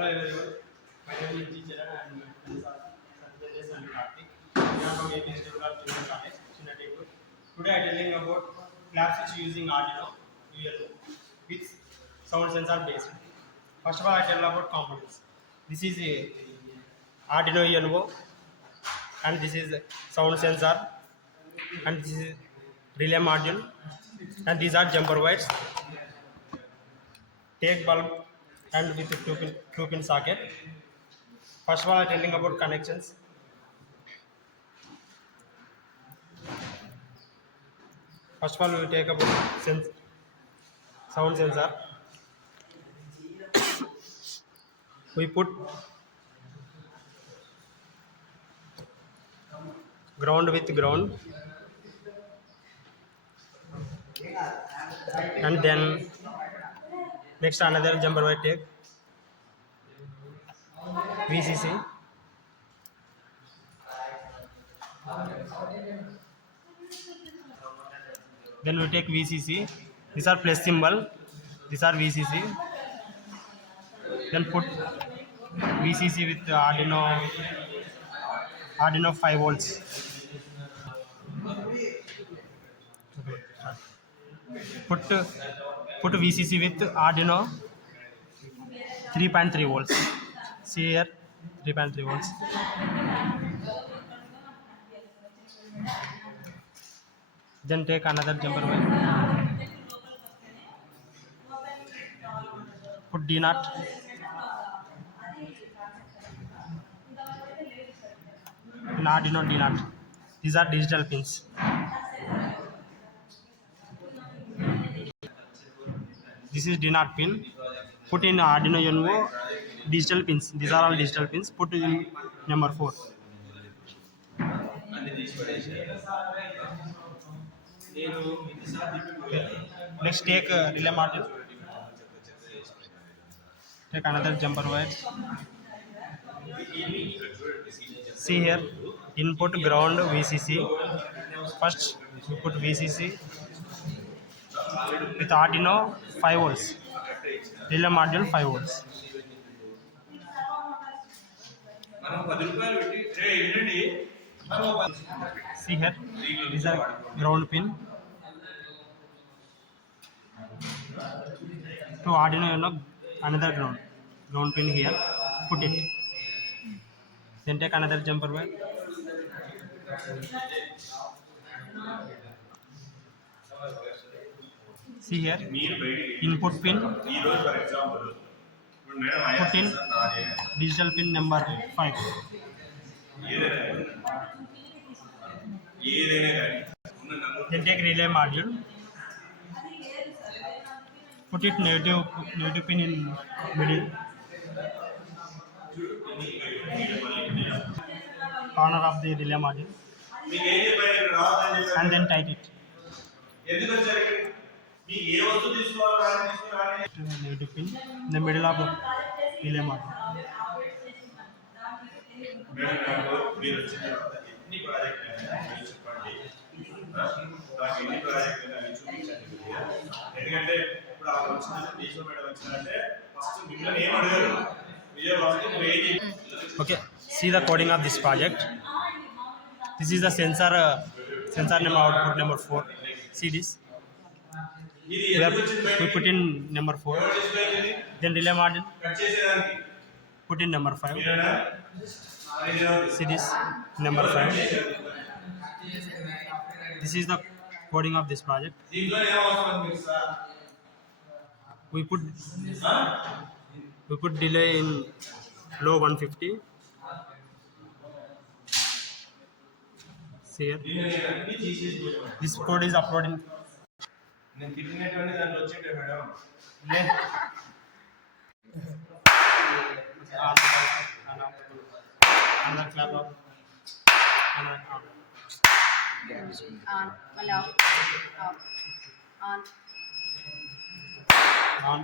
Hello everyone, my name is Teacher and my friends are Sanjay and Karthik. We are from 18th Level of Junior College, Chinnateguru. Today I am telling about class which using Arduino UNO with sound sensor based. First of all I tell about components. This is a Arduino UNO and this is sound sensor and this is relay module and these are jumper wires, take bulb and with a 2-pin socket. First of all, I am telling about connections. First of all, we will take about sound sensor. We put ground with ground, and then next another jumper wire take VCC. Then we take VCC. These are plus symbol. These are VCC. Then put VCC with Arduino 5 volts. Put VCC with Arduino 3.3 volts. See here, 3.3 volts. Then take another jumper wire. Put D0. In Arduino D0. These are digital pins. This is D0 pin. Put in Arduino UNO digital pins. These are all digital pins. Put in number 4. Next take relay module. Take another jumper wire. See here, input ground VCC. First we put VCC with Arduino 5 volts. Relay module 5 volts. See here, these are ground pin. To Arduino UNO another ground pin here. Put it. Then take another jumper wire. See here, input pin. Put in digital pin number 5. Then take relay module. Put it negative pin in middle corner of the relay module, and then tight it. Negative pin in the middle of the relay module. Okay, see the coding of this project. This is the sensor name output number 4. See this. We put in number 4. Then relay module. Put in number 5. See this, number 5. This is the coding of this project. We put delay in low 150. See here. This code is uploading. Another clap up. On.